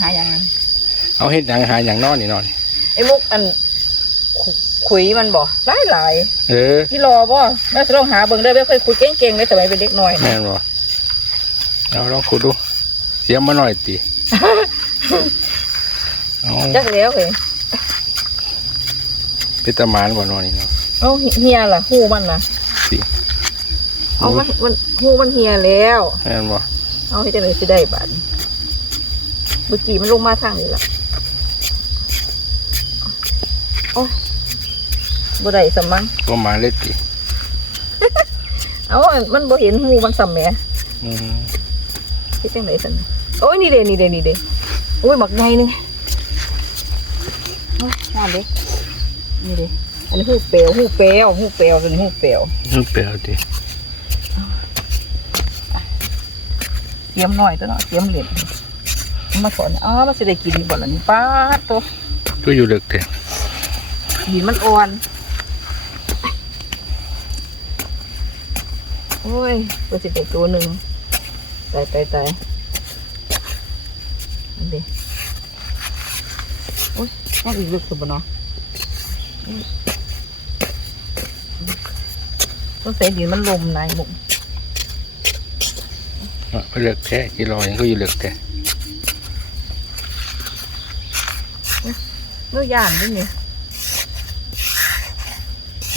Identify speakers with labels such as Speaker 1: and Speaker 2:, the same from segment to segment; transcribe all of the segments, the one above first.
Speaker 1: หาอย่างนั้น
Speaker 2: เอาเฮ็ดหยังหาหยังนอนนี่นอน
Speaker 1: ไอ้มุกอันขุขุยมันบ่หลายหลาย
Speaker 2: เออ
Speaker 1: ๆพี่รอบ่แม่จะลองหาเบิ่งได้ไม่เคยขุดเก่งๆเลยสมัยเป็นเด็กน้อย
Speaker 2: แม่
Speaker 1: นะ
Speaker 2: นบ่เอาลองขุดดู เสียมาหน่อยติเอา
Speaker 1: จักแล้วเฮ้ย
Speaker 2: เป็นตะหมานบ่นอนนี่เนาะ
Speaker 1: เอาเฮียล่ะหูมันน่ะ
Speaker 2: สิ
Speaker 1: เอามันมันหูมันเฮียแล้ว
Speaker 2: แม่นบ่
Speaker 1: เอาให้จังได๋สิได้บาดนี้ เมื่อกี้มันลงมาทางนี้ล่ะโอ้ยบ่ได้สมัง
Speaker 2: ก็มาเล็ดติ
Speaker 1: เอาอันมันบ่เห็นหูมันสำแหม
Speaker 2: อืม
Speaker 1: คิดจังไดซั่นน่ะโอ้ยนี่เด้นี่เด้นี่เด้โอ้ยบักใหญ่หนึงโอ้ยงามเด้นี่เด้อันนี้หูเปลวหูเปลวหูเปลวตัวนี้หูเปลว
Speaker 2: นึกเปล่าติ
Speaker 1: เตรียมหน่อยตัวเนาะเตรียมเหรียญ มาสอนอ๋อมันสิได้กินบ่ล่ะนี่ป้าดตัว
Speaker 2: ก็อยู่เลึกแท้
Speaker 1: ดินมันอ่อนโอ้ยตัวสิได้ตัวหนึ่งตายตายตายอันเดีโอ้ยยังอีกลึกสุดบ่เนาะอืมต้องใส่ดินมันลมนายหมุก
Speaker 2: อะไปเลึกแท้กิโลยังก็อยู่เลึกแท้
Speaker 1: นื้อย่างนี่นี่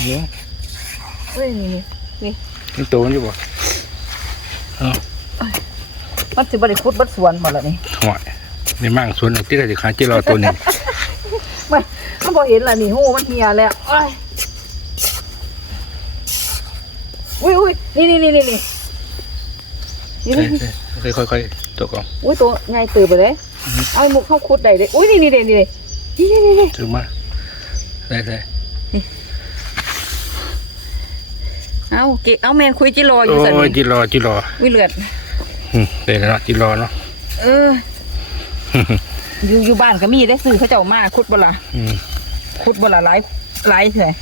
Speaker 2: เย
Speaker 1: เฮ้ยนี่นี่นี่
Speaker 2: นี่โตมันอยู่บ่เอา
Speaker 1: มันสิบริคุดบัดสวนหมดแล้วนี่
Speaker 2: หอยในมั่งสวนที่เราจะขายจิรอตัวนี้ไม่
Speaker 1: ไม่นพอเห็นละนี่โหมันเหียแล้วอุ้ยอุ้ยนี่นี่นี่นี่นี่ค่อย
Speaker 2: ค่อยค่อยตัวก่อน
Speaker 1: อุ้ยตัวไงตื่นไปเลย เอาหมุกเข้าคุดได้เลยอุ้ยนี่นี่นี่นี่
Speaker 2: ถึงมาได้ได้
Speaker 1: เอาเกะเอาแมงคุยจิรออยู่
Speaker 2: โอ้
Speaker 1: สัน
Speaker 2: ย
Speaker 1: นี่
Speaker 2: จิโลจิโล
Speaker 1: อุ้ยเลือด
Speaker 2: อืมได้แล้วเนาะจิโลเนาะ
Speaker 1: เอออยู่อยู่บ้านก็มีได้ซื้อเขาเจ้ามาคุดบ่ล่ะ
Speaker 2: อืม
Speaker 1: คุดบ่ล่ะหลายหลายเถอะ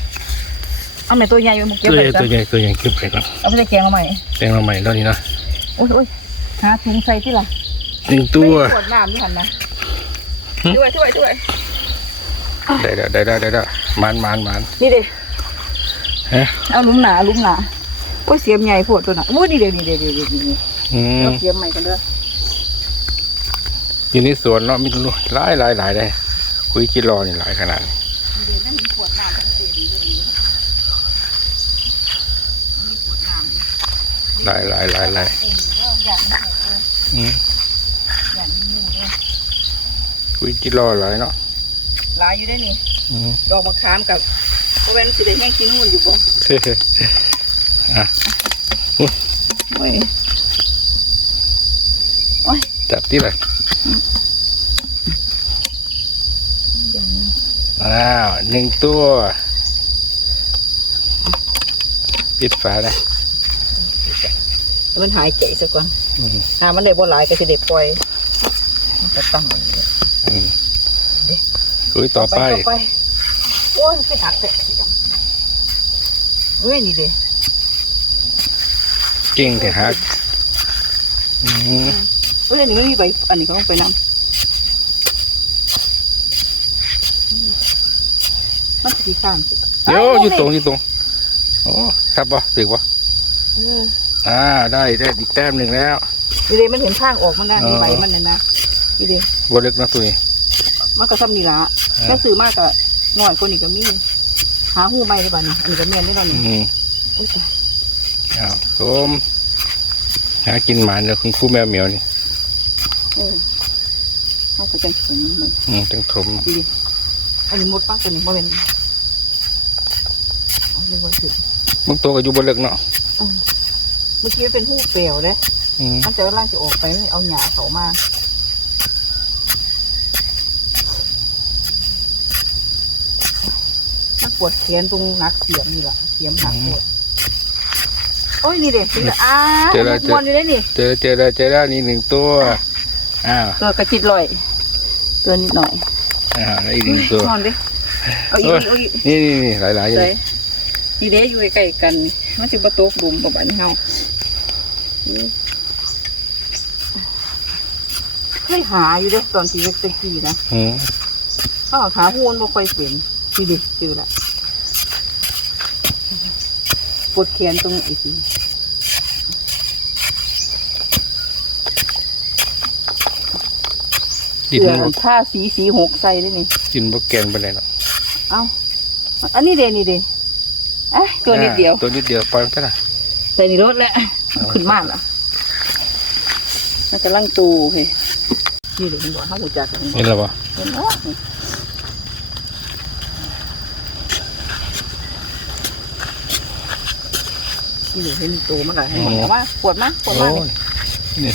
Speaker 1: เอาแม่ตัวใหญ่ไว้มุกเก็บ
Speaker 2: ตัว
Speaker 1: ไป
Speaker 2: ใหญ่
Speaker 1: จ้ะ
Speaker 2: ตัวใหญ่ตัวใหญ่เก็บไปก่อน
Speaker 1: เอาไปใส่แกงเอาใหม่
Speaker 2: แปลงเราใหม่แล้วนี่เนาะ
Speaker 1: โอ้ยโอ้ยหาถุงใส่ที่ละ
Speaker 2: หนึ่งตัว
Speaker 1: ไม่ได้ขวดน้ำที่หันนะช่วยช่วยช่วย
Speaker 2: ได้แล้ได้แล้ได้มันมันมัน
Speaker 1: นี่เด้
Speaker 2: ฮะ
Speaker 1: เอาลุมหนาลุมหนาโอ้ยเสียมใหญ่โพดตัวน่ะโอ้ยนี่เด้นี่เด้นี่เด้นี่เด้
Speaker 2: อ
Speaker 1: เอาเสียมใหม่กันเด้อ
Speaker 2: อยู่ในสวนเนาะมีลูกหลายหลายหลายเลยคุยจิโลนี่หลายขนาดนี้หลายหลายหลายหลายคุยจิโลหลายเนาะ
Speaker 1: หลายอยู่ได้อนี่
Speaker 2: อืม
Speaker 1: ดอกมะขามกับเพราะว่ามันสิได้แห้งกินหุ่นอยู่บ่
Speaker 2: อะ
Speaker 1: โอ้ยโอ้ย
Speaker 2: จับที่ไหน
Speaker 1: อย่างนี้
Speaker 2: อ้าวหนึ่งตัวปิดฝาเลย
Speaker 1: แล้วมันหายใจซะก่อน
Speaker 2: อืม
Speaker 1: ถ้ามันได้บ่หลายก็สิได้ปล่อยมันก็ตั้งมันเลย
Speaker 2: อืม คุยต่อไป
Speaker 1: ต่อไปโอ้ยเป็นหักแต่เสียงเอ้ยนี่เด้
Speaker 2: เก่งแต่ฮักอืม
Speaker 1: เอ้ยอันนี้ไม่มีใบอันนี้ก็ต้องไปนำมันสีข้ามสิ
Speaker 2: เดี๋ยวอยู่ตรงอยู่ตรงโอ้ครับปะถึงปะ
Speaker 1: เออ
Speaker 2: อ่าได้ได้อีกแต้มหนึ่งแล้ว
Speaker 1: นี่เด้มันเห็นข้างออกมันนะ
Speaker 2: อ๋อ
Speaker 1: มีใบมันเนี่ยนะนี่เด้
Speaker 2: บนเล็กนะตัวนี้
Speaker 1: มันก็ซ้ำนี่ละ
Speaker 2: อ่า
Speaker 1: แม่ซื้อมากก็หน่อยคนนี้ก็มีหาหูใหม่ได้บ้านี่อันนี้ก็เมียนได้บ้า
Speaker 2: อื
Speaker 1: นี่
Speaker 2: ม
Speaker 1: อุ้ยตาย
Speaker 2: อ้าวโสมหากินหมานเดี๋ยวคุณครูแมวเหมียวนี่
Speaker 1: เออเขาก็จังถุงมันเลย
Speaker 2: อืมจังทม
Speaker 1: ดีดิอันนี้หมดปักตัวนี้บ่เป็นเอาเรียกว่าสุด
Speaker 2: มึงตัวก็อยู่บนเล็กเนาะ
Speaker 1: เมื่อกี้มันเป็นหูเปลวเด้
Speaker 2: อืม
Speaker 1: มันจะร่างจะออกไปเอาหญ้าเขามามัน ปวดแขนตรงนักเสียมนี่แหละเสียมหนักปวดโอ้ยนี่เด็กนี่แหละอ้าวนอนอยู่ได้นี่
Speaker 2: เจอเจอแล้วเจอแล้วนี่หนึ่งตัวอ้าว
Speaker 1: ตัวกระจิตลอยตัวนิดหน่อย
Speaker 2: อ้าวแล้วอีกหนึ่งตัวน
Speaker 1: อนดิเอาอีกเอาอีก
Speaker 2: นี่นี่นี่หลายหลายๆอยู่
Speaker 1: ใส่
Speaker 2: นี่
Speaker 1: นี่เด้อยู่ใกล้ๆกันมันสิบ่ตกบุ่มประมาณนี้เฮาเฮ้ยยหาอยู่เด้ตอนที่เล็กตะกี้นะ
Speaker 2: อืม
Speaker 1: เขาหาหูมันบ่ค่อยเป็นนี่ดิเจอละ ปวดแขนตรงไอ้สิ
Speaker 2: ดิน
Speaker 1: เสื้อ
Speaker 2: บ่
Speaker 1: ผ้าสีสีหกใส่ได้นี่
Speaker 2: ดินบ่แกนไปเลยหรอก
Speaker 1: เอาอันนี้เดนี่เดอะตัวนิดเดียว
Speaker 2: อ่าตัวนิดเดียวปล่อยมันซะนะ
Speaker 1: ใส่ในรถแล้วขึ้นมากละมันกำลังตูเฮ้ยนี่เดี๋ยวมันบอกห้าหูจักกัน
Speaker 2: เห็นแล้วบ่
Speaker 1: เห็นไหม นี่เดี๋ยวเห็นตูมันก็ให้บอกว่าปวดมากปวด
Speaker 2: โอ้
Speaker 1: มากเลย
Speaker 2: ยนี่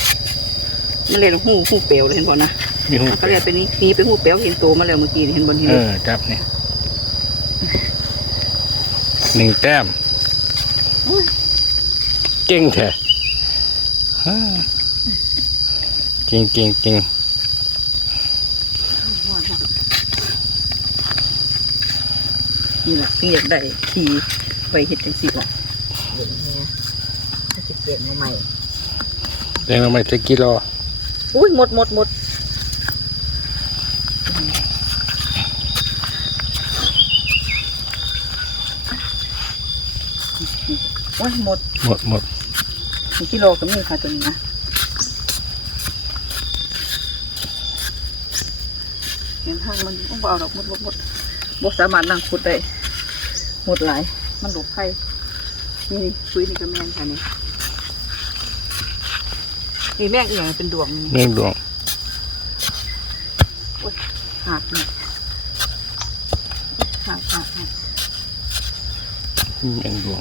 Speaker 1: มันเลยหูหูเปลวเลยเห็นบ่นะ
Speaker 2: มีหู
Speaker 1: มันก็เลยเป็นนี่นี่เป็นหูเปลวเห็นตัวมาแล้วเมื่อกี้นี่เห็นบนที่
Speaker 2: เอ
Speaker 1: นี่
Speaker 2: อจับนี่หนึ่งแต้มเก่งแท้ฮ่าเก่งเก่งเก่ง
Speaker 1: นี่แหละที่อยากได้ขี่ไปเห็ดจังสิละเดี๋ยวนี้ถ้าจะ เปลี่ยนมาใหม่
Speaker 2: แดงเราไม่จะกิโล
Speaker 1: อุ้ยหมดหมดหมดโอ้ยหมด
Speaker 2: หมดหมด
Speaker 1: หนึ่งกิโลก็มีค่ะตัวนี้นะเห็นห้างมันบ่เอาดอกหมดหมดหมดบ่สามารถนั่งขุดได้หมดหลาย มันหลบไผ่นี่คุยนี่ก็แม่นค่ะนี่ นี่แม่งอีกอย่างเป็นดวงนี่
Speaker 2: เรื่องดวง
Speaker 1: หักเนี่ยหักหักหัก
Speaker 2: เรื่องดวง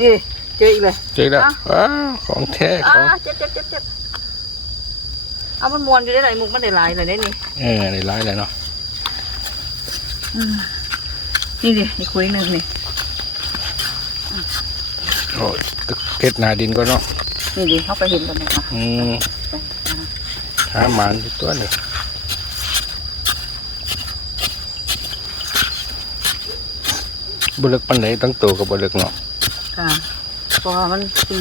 Speaker 1: นี่เจออีกเลย
Speaker 2: เจอแล้ว
Speaker 1: อะ
Speaker 2: ว้าวของแท้ข
Speaker 1: อ่า
Speaker 2: อง
Speaker 1: เจ็บเจ็บเจ็บเจ็บเอามันมวนอยู่ได้ไหนมุกมันได้หลายเลยได้นี่
Speaker 2: เออในร้ายเลยเนาะ
Speaker 1: นี่ดินี่คุยหนึ่งนี่
Speaker 2: โอ้เก็ดหนาดินก็เนาะ
Speaker 1: นี่ดิเขาไปเห็นกันเลยค่ะ
Speaker 2: อืม
Speaker 1: ไปอ่า
Speaker 2: หาหมานอยู่ตัวหนึ่งบุลึกปันไหนตั้งตัวกับบุลึกเนาะ
Speaker 1: ค่ะเพราะว่ามันสี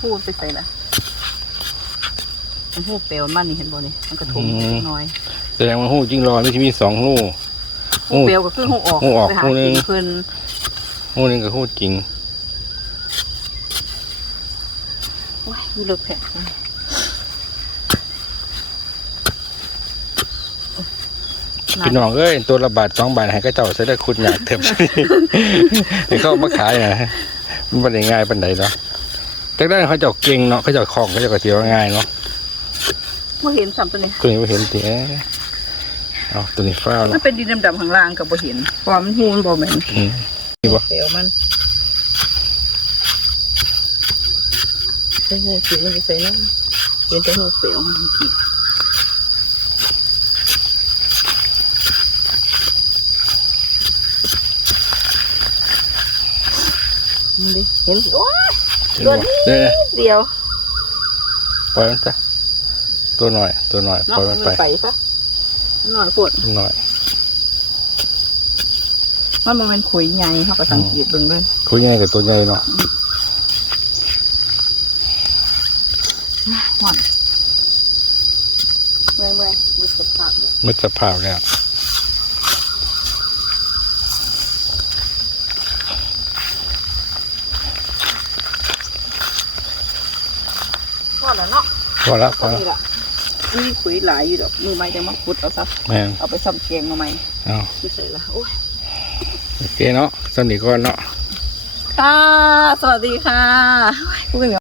Speaker 1: พูดไปใส่ละมันพูดเปลวมันนี่เห็นบ่นี่มันกระทุ้งเล็กน้อย
Speaker 2: แสดงว่าหูจริงรอไม่ใช่มีสองหู
Speaker 1: หูเปลวก็คือหูออก
Speaker 2: หูออก
Speaker 1: ไปหา
Speaker 2: หูหนึ่
Speaker 1: กิ
Speaker 2: ง
Speaker 1: นเพิ่น
Speaker 2: หูหนึงกับหูจริง
Speaker 1: โอ้ยมีเลือกแผล
Speaker 2: พี่น้องเอ้ยตัวละบาทสองบาทให้ก็เจ้าใช้ได้คุณอยากเถิบให้เขาเอามาขายนะมันเป็นง่ายปันไหนเนาะจากนั้นเขาเจ้าเก่งเนาะเขาเจ้าคล่องเขาเจ้ากระเทียวง่ายเนาะ
Speaker 1: เมื่อเห็นซ้ำตัวนี้
Speaker 2: ตัวนี้ไม่เห็นตีเอาตัวนี้ฟ้าว
Speaker 1: มั
Speaker 2: แล้ว
Speaker 1: นเป็นดินดำๆข้างล่างกับบ่เห็นเพราะว่ามันหูมันบ่แม่น
Speaker 2: อืม นี่บ่
Speaker 1: เปลวมันเป็นหูสีมันจะใส่น้ำเป็นแต่หูเปลวมันสีนี่ดิเห็นโอ้ย
Speaker 2: เห็นบ่เด้อ
Speaker 1: นิดเดียว
Speaker 2: ปล่อยมันซะตัวหน่อยตัวหน่อยป
Speaker 1: เนาะ
Speaker 2: ล่อยมัน
Speaker 1: มัน
Speaker 2: ไป
Speaker 1: ไปซะหน่อยปวด
Speaker 2: หน่อย
Speaker 1: มันมันเป็นขุยใหญ่เขาก็สังเกตเบิ่งเลย
Speaker 2: คุยง่ายกับตัวใหญ่เนาะ
Speaker 1: หอนเมื่อยเมื่อยวิสภาพเลย
Speaker 2: มืดสภาพแล้ว
Speaker 1: พอแล้วเนาะ
Speaker 2: พอแล้วพ
Speaker 1: พอ
Speaker 2: อแล้ว
Speaker 1: นี่ละมีขุยหลายอยู่ดอกมือไม้จะมาขุดเอาซะ
Speaker 2: แม่ง
Speaker 1: เอาไปซ้ำเกียงมาใหม่
Speaker 2: เอา
Speaker 1: ดูเสร็จละโอ้ย
Speaker 2: โอเคเนาะสนิทก่อนเนาะ
Speaker 1: ค่ะ สวัสดีค่ะ